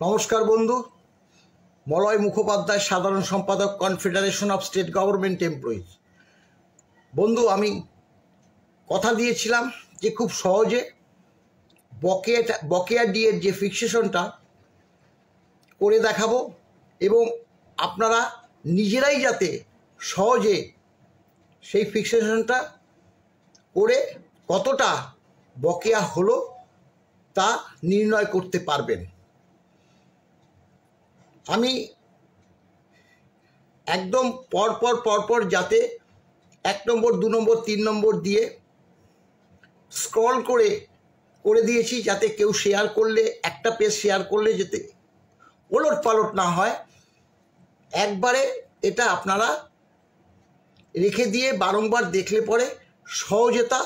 নমস্কার বন্ধু, মলয় মুখোপাধ্যায়, সাধারণ সম্পাদক, confederation of state government employees. বন্ধু, আমি কথা দিয়েছিলাম যে খুব সহজে বকেয়া ডিএর যে ফিক্সেশনটা করে দেখাবো এবং আপনারা নিজেরাই যাতে সহজে সেই ফিক্সেশনটা করে কতটা বকেয়া হলো তা নির্ণয় করতে পারবেন। আমি একদম পরপর যাতে 1 নম্বর 2 নম্বর 3 নম্বর দিয়ে স্ক্রল করে দিয়েছি, যাতে কেউ শেয়ার করলে, একটা পেজ শেয়ার করলে যাতে ওলট পালট না হয়। একবারে এটা আপনারা রেখে দিয়ে বারংবার দেখলে পরে সহজে তা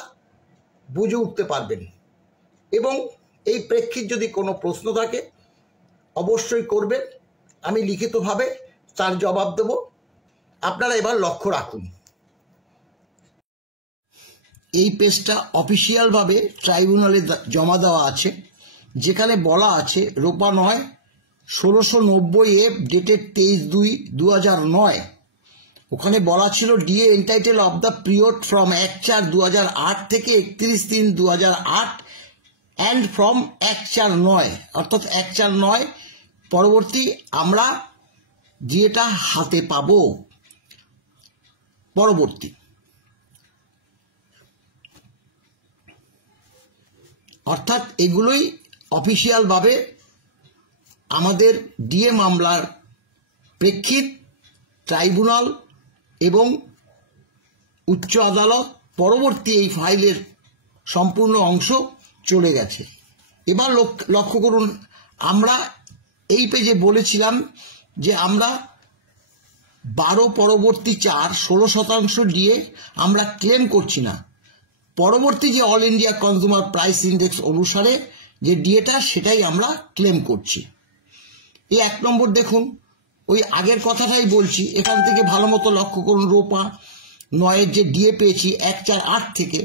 বুঝে উঠতে পারবেন। এবং এই প্রেক্ষিত যদি কোনো প্রশ্ন থাকে অবশ্যই করবেন, আমি লিখিতভাবে তার জবাব দেব। আপনারা এবার লক্ষ্য রাখুন, এই পেজটা অফিসিয়ালভাবে ট্রাইব্যুনালে জমা দেওয়া আছে, যেখানে বলা আছে রোপা 9 1690 ডেটেড 23/2/2009। ওখানে বলা ছিল DA entitle of the period from 1/4/2008 থেকে 31/3/2008 অ্যান্ড ফ্রম 1/4/9 অর্থাৎ 1/4/9 পরবর্তী আমরা ডিএটা হাতে পাব। পরবর্তী অর্থাৎ এগুলোই অফিসিয়ালভাবে আমাদের ডিএ মামলার প্রেক্ষিত ট্রাইব্যুনাল এবং উচ্চ আদালত পরবর্তী এই ফাইলের সম্পূর্ণ অংশ চলে গেছে। এবার লক্ষ্য করুন, আমরা এই পেজে বলেছিলাম যে আমরা 12 পরবর্তী 4 16% ডিএ আমরা ক্লেম করছি না। পরবর্তী যে all India consumer price index অনুসারে যে ডিএটা সেটাই আমরা ক্লেম করছি। এই 1 নম্বর দেখুন, ওই আগের কথাটাই বলছি, এখান থেকে ভালো মতো লক্ষ্য করুন। রোপা 9 যে ডিএ পেয়েছি 1/4/8 থেকে,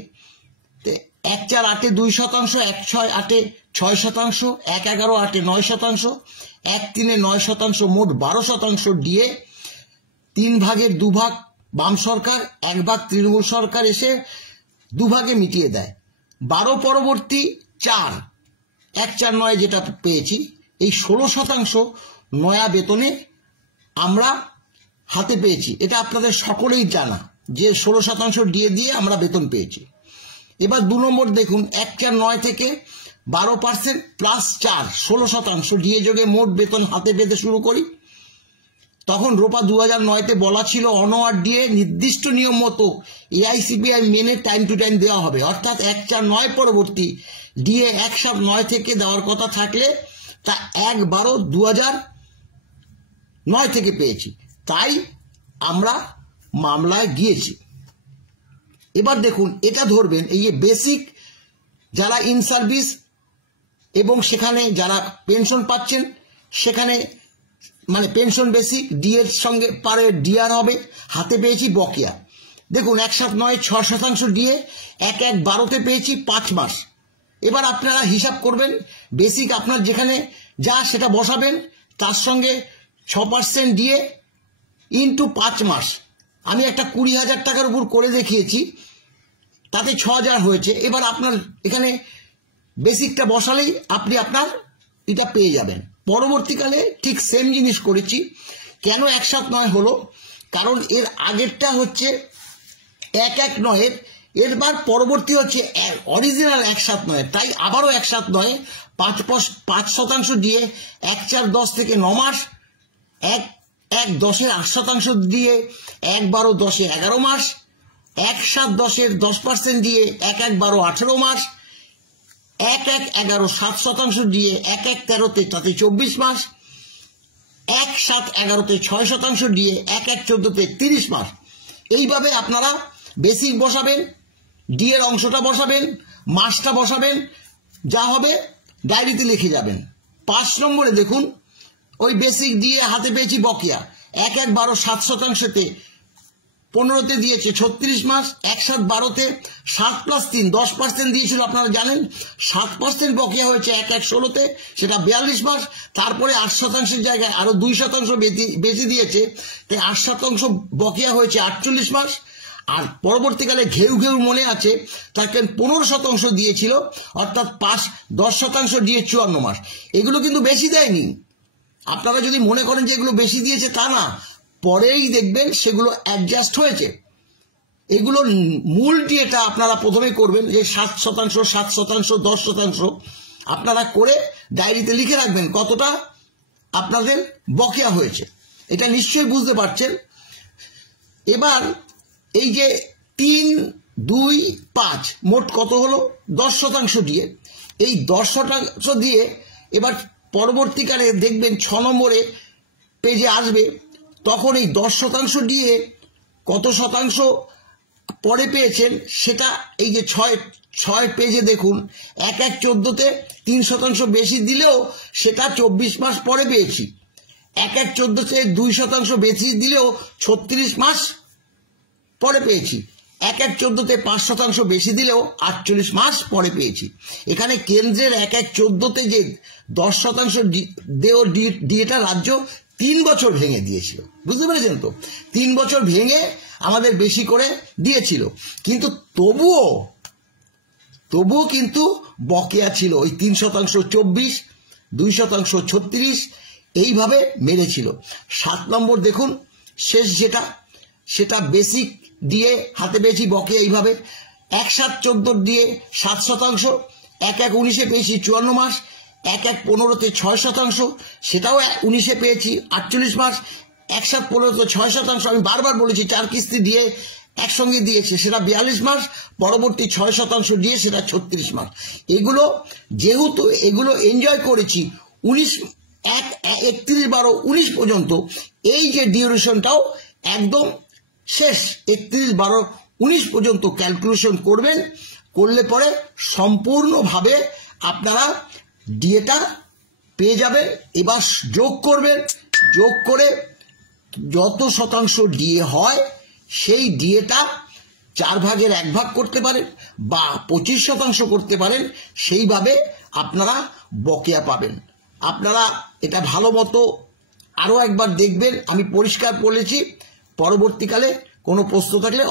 1/4/8 2%, 1/6/8 6%, 1/11/8 9%, 1/3 9%, মোট 12% ডিএ। 3 ভাগের 2 ভাগ বাম সরকার, 1 ভাগ তৃণমূল সরকার এসে 2 ভাগে মিটিয়ে দেয়। 12 পরবর্তী 4 1/4/9 যেটা পেয়েছি, এই 16% নয়া বেতনে আমরা হাতে পেয়েছি। এটা আপনাদের সকলেই জানা যে 16% ডিএ দিয়ে আমরা বেতন পেয়েছি। এবার 2 নম্বর দেখুন, 1/4/9 থেকে 12% প্লাস 4 16% ডিএ যোগে মোট বেতন হাতে পেতে শুরু করি। তখন রোপা 2009-তে বলা ছিল অনওয়ার্ড ডিএ নির্দিষ্ট নিয়ম মতো এআইসিপিআই মেনে টাইম টু টাইম দেওয়া হবে। অর্থাৎ 1/4/9 পরবর্তী ডিএ 1/7/9 থেকে দেওয়ার কথা থাকলে তা 1/12/2009 থেকে পেয়েছি, তাই আমরা মামলায় গিয়েছি। এবার দেখুন, এটা ধরবেন এই যে বেসিক যারা ইন সার্ভিস এবং সেখানে যারা পেনশন পাচ্ছেন, সেখানে মানে পেনশন বেসিক ডিএর সঙ্গে পারে ডিআর হবে। হাতে পেয়েছি বকেয়া। দেখুন 1/7/9 6% ডিএ 1/1/12-তে পেয়েছি 5 মাস। এবার আপনারা হিসাব করবেন, বেসিক আপনার যেখানে যা সেটা বসাবেন, তার সঙ্গে 6% ডিএ ইন্টু 5 মাস। আমি একটা 20,000 টাকার উপর করে দেখিয়েছি, তাতে 6,000 হয়েছে। এবার আপনার এখানে বেসিকটা বসালেই আপনি আপনার এটা পেয়ে যাবেন। পরবর্তীকালে ঠিক সেম জিনিস করেছি। কেন 1/7/9 হলো? কারণ এর আগেরটা হচ্ছে 1/1/9, এরবার পরবর্তী হচ্ছে অরিজিনাল 1/7/9, তাই আবারও 1/7/9 5% দিয়ে 1/4/10 থেকে 9 মাস, 1/1/10 8% দিয়ে 1/12/10 11 মাস, 1/7/10 10% দিয়ে 1/1/12 18 মাস, 1/1/11 7% দিয়ে 1/1/13 তাতে 24 মাস, 1/7/11 6% দিয়ে 1/1/14 30 মাস। এইভাবে আপনারা বেসিক বসাবেন, ডিএর অংশটা বসাবেন, মাসটা বসাবেন, যা হবে ডায়েরিতে লিখে যাবেন। 5 নম্বরে দেখুন, ওই বেসিক ডিএ হাতে পেয়েছি বকেয়া 1/1/12 7%-তে 15তে দিয়েছে 36 মাস, 1/7/12তে 7+3 10% দিয়েছিল আপনারা জানেন, 7% বকেয়া হয়েছে 1/1/16তে, সেটা 42 মাস। তারপরে 8% জায়গায় আরো 2% বেশি দিয়েছে, তাই 8% বকেয়া হয়েছে 48 মাস। আর পরবর্তীকালে ঘেউ ঘেউ মনে আছে তাকে 15% দিয়েছিল, অর্থাৎ 10% দিয়ে 54 মাস। এগুলো কিন্তু বেশি দেয়নি। আপনারা যদি মনে করেন যে এগুলো বেশি দিয়েছে, তা না, পরেই দেখবেন সেগুলো অ্যাডজাস্ট হয়েছে। এগুলো মূল ডিএটা আপনারা প্রথমে করবেন যে 7%, 7%, 10% আপনারা করে ডায়েরিতে লিখে রাখবেন কতটা আপনাদের বকেয়া হয়েছে। এটা নিশ্চয়ই বুঝতে পারছেন। এবার এই যে 3, 2, 5 মোট কত হলো? 10% দিয়ে। এই 10% দিয়ে এবার পরবর্তীকালে দেখবেন 6 নম্বরে পেজে আসবে, তখন এই 10% দিয়ে কত শতাংশ পরে পেয়েছেন সেটা এই যে 6 পেজে দেখুন, 1/1/14তে 3% বেশি দিলেও সেটা 24 মাস পরে পেয়েছি। 1/1/14তে 2% বেশি দিলেও 36 মাস পরে পেয়েছি। 1/1/14তে 5% বেশি দিলেও 48 মাস পরে পেয়েছি। এখানে কেন্দ্রের 1/1/14তে যে 10% ডিএটা রাজ্য 3 বছর ভেঙে দিয়েছিল, বুঝতে পেরেছেন তো? 3 বছর ভেঙে আমাদের বেশি করে দিয়েছিল, কিন্তু তবুও কিন্তু বকেয়া ছিল ওই 3% 24, 2% 36, এইভাবে মেরেছিল। 7 নম্বর দেখুন, শেষ যেটা, সেটা বেসিক দিয়ে হাতে পেয়েছি বকেয়া এইভাবে। 1/7/14 দিয়ে 7%, 1/1/19 পেয়েছি 54 মাস, 1/1/15তে 6%, সেটাও 19 পেয়েছি 48 মাস, 1/7/15তে 6%, আমি বারবার বলেছি 4 কিস্তি দিয়ে একসঙ্গে দিয়েছে, সেটা 42 মাস, পরবর্তী 6% দিয়ে সেটা 36 মাস। এগুলো যেহেতু এগুলো এনজয় করেছি 31/12/19 পর্যন্ত, এই যে ডিউরেশনটাও একদম শেষ 31/12/19 পর্যন্ত ক্যালকুলেশন করবেন। করলে পরে সম্পূর্ণভাবে আপনারা ডিএটা পেয়ে যাবেন। এবার যোগ করবেন, যোগ করে যত শতাংশ ডিএ হয় সেই ডিএটা 4/1 করতে পারেন বা 25% করতে পারেন, সেইভাবে আপনারা বকেয়া পাবেন। আপনারা এটা ভালো মতো আরো একবার দেখবেন, আমি পরিষ্কার বলেছি। পরবর্তীকালে কোনো প্রশ্ন থাকলে